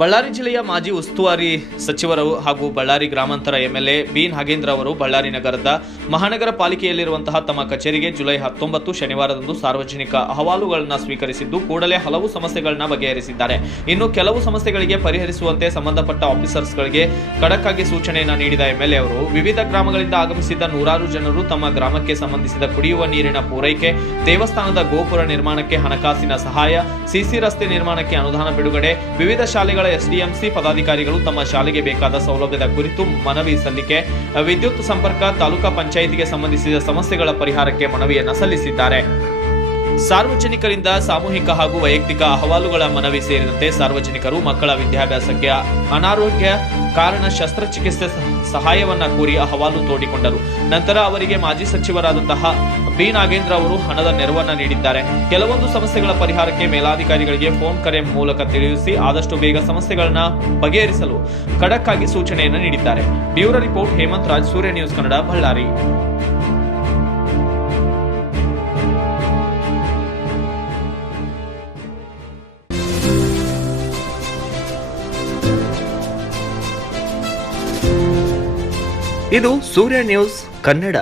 ಬಳ್ಳಾರಿ ಜಿಲ್ಲೆಯ ಮಾಜಿ ಉಸ್ತುವಾರಿ ಸಚಿವರು ಹಾಗೂ ಬಳ್ಳಾರಿ ಗ್ರಾಮಾಂತರ ಎಂಎಲ್ಎ ಬಿ ನಾಗೇಂದ್ರ ಅವರು ಬಳ್ಳಾರಿ ನಗರದ ಮಹಾನಗರ ಪಾಲಿಕೆಯಲ್ಲಿರುವಂತಹ ತಮ್ಮ ಕಚೇರಿಗೆ ಜುಲೈ 19 ಶನಿವಾರದಂದು ಸಾರ್ವಜನಿಕ ಅಹವಾಲುಗಳನ್ನು ಸ್ವೀಕರಿಸಿದ್ದು ಕೂಡಲೇ ಹಲವು ಸಮಸ್ಯೆಗಳನ್ನು ಬಗೆಹರಿಸಿದ್ದಾರೆ. ಇನ್ನು ಕೆಲವು ಸಮಸ್ಯೆಗಳಿಗೆ ಪರಿಹರಿಸುವಂತೆ ಸಂಬಂಧಪಟ್ಟ ಆಫೀಸರ್ಸ್ಗಳಿಗೆ ಖಡಕ್ ಆಗಿ ಸೂಚನೆಯನ್ನು ನೀಡಿದ ಎಂಎಲ್ಎ ಅವರು ವಿವಿಧ ಗ್ರಾಮಗಳಿಂದ ಆಗಮಿಸಿದ್ದ ನೂರಾರು ಜನರು ತಮ್ಮ ಗ್ರಾಮಕ್ಕೆ ಸಂಬಂಧಿಸಿದ ಕುಡಿಯುವ ನೀರಿನ ಪೂರೈಕೆ, ದೇವಸ್ಥಾನದ ಗೋಪುರ ನಿರ್ಮಾಣಕ್ಕೆ ಹಣಕಾಸಿನ ಸಹಾಯ, ಸಿಸಿ ರಸ್ತೆ ನಿರ್ಮಾಣಕ್ಕೆ ಅನುದಾನ ಬಿಡುಗಡೆ, ವಿವಿಧ ಶಾಲೆಗಳ ಎಸ್ಡಿಎಂಸಿ ಪದಾಧಿಕಾರಿಗಳು ತಮ್ಮ ಶಾಲೆಗೆ ಬೇಕಾದ ಸೌಲಭ್ಯದ ಕುರಿತು ಮನವಿ ಸಲ್ಲಿಕೆ, ವಿದ್ಯುತ್ ಸಂಪರ್ಕ, ತಾಲೂಕಾ ಪಂಚಾಯಿತಿಗೆ ಸಂಬಂಧಿಸಿದ ಸಮಸ್ಯೆಗಳ ಪರಿಹಾರಕ್ಕೆ ಮನವಿಯನ್ನು ಸಲ್ಲಿಸಿದ್ದಾರೆ. ಸಾರ್ವಜನಿಕರಿಂದ ಸಾಮೂಹಿಕ ಹಾಗೂ ವೈಯಕ್ತಿಕ ಅಹವಾಲುಗಳ ಮನವಿ ಸೇರಿದಂತೆ ಸಾರ್ವಜನಿಕರು ಮಕ್ಕಳ ವಿದ್ಯಾಭ್ಯಾಸಕ್ಕೆ, ಅನಾರೋಗ್ಯ ಕಾರಣ ಶಸ್ತ್ರಚಿಕಿತ್ಸೆ ಸಹಾಯವನ್ನ ಕೋರಿ ಅಹವಾಲು ತೋಡಿಕೊಂಡರು. ನಂತರ ಅವರಿಗೆ ಮಾಜಿ ಸಚಿವರಾದಂತಹ ಬಿ ನಾಗೇಂದ್ರ ಅವರು ಹಣದ ನೆರವನ್ನ ನೀಡಿದ್ದಾರೆ. ಕೆಲವೊಂದು ಸಮಸ್ಯೆಗಳ ಪರಿಹಾರಕ್ಕೆ ಮೇಲಾಧಿಕಾರಿಗಳಿಗೆ ಫೋನ್ ಕರೆ ಮೂಲಕ ತಿಳಿಸಿ ಆದಷ್ಟು ಬೇಗ ಸಮಸ್ಯೆಗಳನ್ನ ಬಗೆಹರಿಸಲು ಖಡಕ್ ಆಗಿ ಸೂಚನೆಯನ್ನು ನೀಡಿದ್ದಾರೆ. ಬ್ಯೂರೋ ರಿಪೋರ್ಟ್ ಹೇಮಂತ್ ರಾಜ್, ಸೂರ್ಯ ನ್ಯೂಸ್ ಕನ್ನಡ, ಬಳ್ಳಾರಿ. ಇದು ಸೂರ್ಯ ನ್ಯೂಸ್ ಕನ್ನಡ.